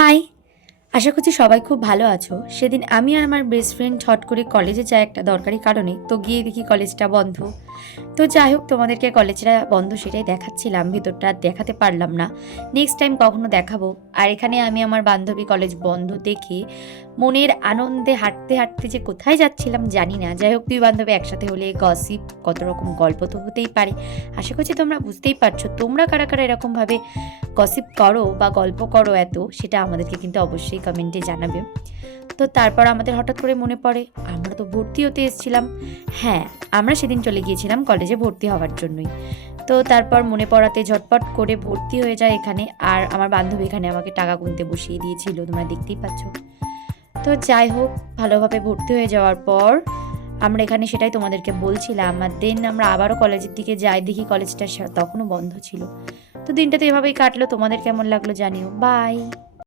High, আশা করছি সবাই খুব ভালো আছো। সেদিন আমি আর আমার বেস্ট ফ্রেন্ড হট করে কলেজে যাই একটা দরকারি কারণে, তো গিয়ে দেখি কলেজটা বন্ধ। তো যাই হোক, তোমাদেরকে কলেজটা বন্ধ সেটাই দেখাচ্ছিলাম, ভিতরটা আর দেখাতে পারলাম না। নেক্সট টাইম কখনো দেখাবো। আর এখানে আমি আমার বান্ধবী কলেজ বন্ধ দেখে মনের আনন্দে হাঁটতে হাঁটতে যে কোথায় যাচ্ছিলাম জানি না। যাই হোক, দুই বান্ধবী একসাথে হলে গসিপ কত রকম গল্প তো হতেই পারে। আশা করছি তোমরা বুঝতেই পারছো, তোমরা কারা কারা এরকমভাবে গসিপ করো বা গল্প করো এত, সেটা আমাদেরকে কিন্তু অবশ্যই কমেন্টে জানাবে। তো তারপর আমাদের হঠাৎ করে মনে পড়ে আমরা তো ভর্তি হতে এসেছিলাম। হ্যাঁ, আমরা সেদিন চলে গিয়েছিলাম কলেজে ভর্তি হওয়ার জন্যই। তো তারপর মনে পড়াতে ঝটপট করে ভর্তি হয়ে যায় এখানে। আর আমার বান্ধবী এখানে আমাকে টাকা গুনতে বসিয়ে দিয়েছিল, তোমরা দেখতেই পাচ্ছ। তো যাই হোক, ভালোভাবে ভর্তি হয়ে যাওয়ার পর আমরা এখানে সেটাই তোমাদেরকে বলছিলাম। আর দেন আমরা আবারও কলেজের দিকে যাই, দেখি কলেজটা তখনও বন্ধ ছিল। তো দিনটা তো এভাবেই কাটলো। তোমাদের কেমন লাগলো জানিও। বাই।